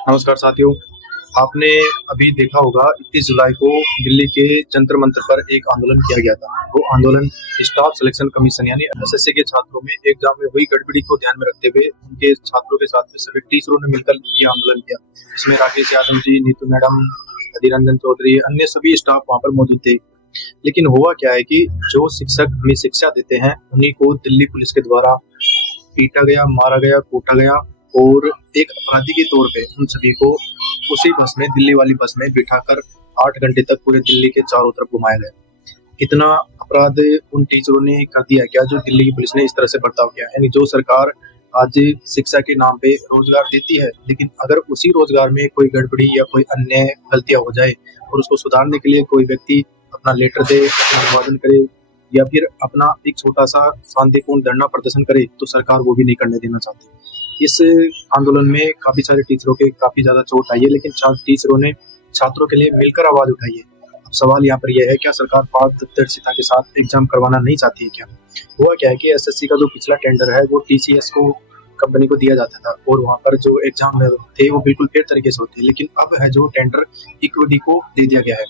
नमस्कार साथियों। आपने अभी देखा होगा 31 जुलाई को दिल्ली के जंतर मंतर पर एक आंदोलन किया गया था। वो आंदोलन स्टाफ सिलेक्शन कमीशन यानी एसएससी के छात्रों में एग्जाम में हुई गड़बड़ी को ध्यान में रखते हुए उनके छात्रों के साथ में सभी टीचरों ने मिलकर ये आंदोलन किया। इसमें राकेश यादव जी, नीतू मैडम, अधीर रंजन चौधरी, अन्य सभी स्टाफ वहाँ पर मौजूद थे। लेकिन हुआ क्या है कि जो शिक्षक हमें शिक्षा देते हैं उन्हीं को दिल्ली पुलिस के द्वारा पीटा गया, मारा गया, कूटा गया और एक अपराधी के तौर पे उन सभी को उसी बस में, दिल्ली वाली बस में बिठाकर 8 घंटे तक पूरे दिल्ली के चारों तरफ घुमाया गया। इतना अपराध उन टीचरों ने कर दिया क्या, जो दिल्ली की पुलिस ने इस तरह से बर्ताव किया। यानी जो सरकार आज शिक्षा के नाम पे रोजगार देती है, लेकिन अगर उसी रोजगार में कोई गड़बड़ी या कोई अन्य गलतियां हो जाए और उसको सुधारने के लिए कोई व्यक्ति अपना लेटर दे, अपना अभिवादन करे या फिर अपना एक छोटा सा शांतिपूर्ण धरना प्रदर्शन करे, तो सरकार वो भी नहीं करने देना चाहती। इस आंदोलन में काफी सारे टीचरों के काफी ज्यादा चोट आई है, लेकिन टीचरों ने छात्रों के लिए मिलकर आवाज उठाई है। अब सवाल यहाँ पर यह है, क्या सरकार पारदर्शिता के साथ एग्जाम करवाना नहीं चाहती है क्या? हुआ क्या है कि एसएससी का जो पिछला टेंडर है वो टीसीएस को कंपनी को दिया जाता था और वहाँ पर जो एग्जाम थे वो बिल्कुल फेयर तरीके से होते हैं। लेकिन अब है जो टेंडर इक्विटी को दे दिया गया है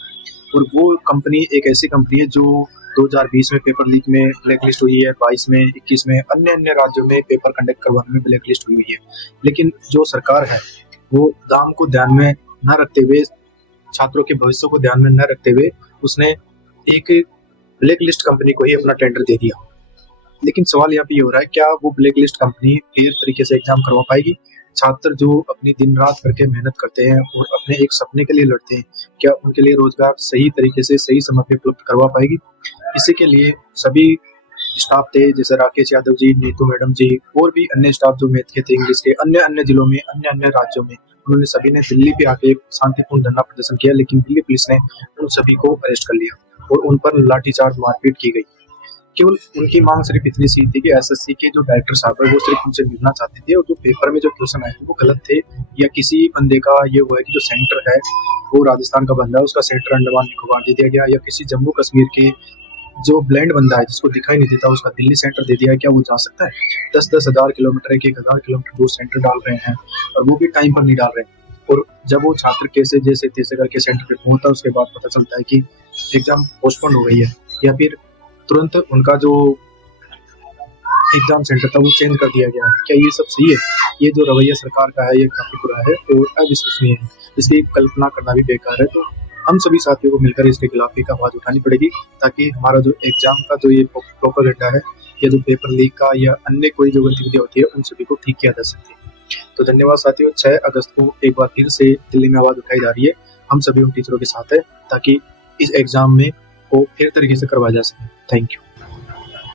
और वो कंपनी एक ऐसी कंपनी है जो 2020 में पेपर लीक में ब्लैक लिस्ट हुई है, 22 में, 21 में अन्य अन्य राज्यों में पेपर कंडक्ट करवाने में ब्लैक लिस्ट हुई है। लेकिन जो सरकार है वो दाम को ध्यान में न रखते हुए, छात्रों के भविष्य को ध्यान में न रखते हुए उसने एक ब्लैक लिस्ट कंपनी को ही अपना टेंडर दे दिया। लेकिन सवाल यहाँ पे ये हो रहा है, क्या वो ब्लैक लिस्ट कंपनी फेयर तरीके से एग्जाम करवा पाएगी? छात्र जो अपनी दिन रात करके मेहनत करते हैं और अपने एक सपने के लिए लड़ते हैं, क्या उनके लिए रोजगार सही तरीके से सही समय पे उपलब्ध करवा पाएगी? इसी के लिए सभी स्टाफ थे, जैसे राकेश यादव जी, नीतू मैडम जी और भी अन्य स्टाफ जो मैथ के थे, इंग्लिश के, अन्य अन्य जिलों में, अन्य अन्य राज्यों में, उन्होंने सभी ने दिल्ली पे आके शांतिपूर्ण धरना प्रदर्शन किया। लेकिन दिल्ली पुलिस ने उन सभी को अरेस्ट कर लिया और उन पर लाठीचार्ज, मारपीट की गई। केवल उनकी मांग सिर्फ इतनी सी थी कि एसएससी के जो डायरेक्टर साहब है वो सिर्फ उनसे मिलना चाहते थे और जो पेपर में जो क्वेश्चन आए थे वो गलत थे, या किसी बंदे का ये हुआ है कि जो सेंटर है वो राजस्थान का बंदा है, उसका सेंटर अंडमान निकोबार दे दिया गया, या किसी जम्मू कश्मीर के जो ब्लाइंड बंदा है जिसको दिखाई नहीं देता उसका दिल्ली सेंटर दे दिया है, क्या वो जा सकता है? 10-10 हज़ार किलोमीटर, 1-1 हज़ार किलोमीटर दूर सेंटर डाल रहे हैं और वो भी टाइम पर नहीं डाल रहे हैं। और जब वो छात्र कैसे जैसे तैसे करके सेंटर पे पहुंचता है, उसके बाद पता चलता है कि एग्जाम पोस्टपोन हो गई है, या फिर तुरंत उनका जो एग्जाम सेंटर था वो चेंज कर दिया गया है। क्या ये सब सही है? ये जो रवैया सरकार का है ये काफी बुरा है और अविश्वसनीय है। इसकी कल्पना करना भी बेकार है। तो हम सभी साथियों को मिलकर इसके खिलाफ एक आवाज उठानी पड़ेगी, ताकि हमारा जो एग्जाम का जो ये प्रोपेगेंडा है या जो पेपर लीक का या अन्य कोई जो गतिविधियां होती है उन सभी को ठीक किया जा सके। तो धन्यवाद साथियों। 6 अगस्त को एक बार फिर से दिल्ली में आवाज उठाई जा रही है। हम सभी उन टीचरों के साथ है ताकि इस एग्जाम में को फेयर तरीके से करवाया जा सके। Thank you.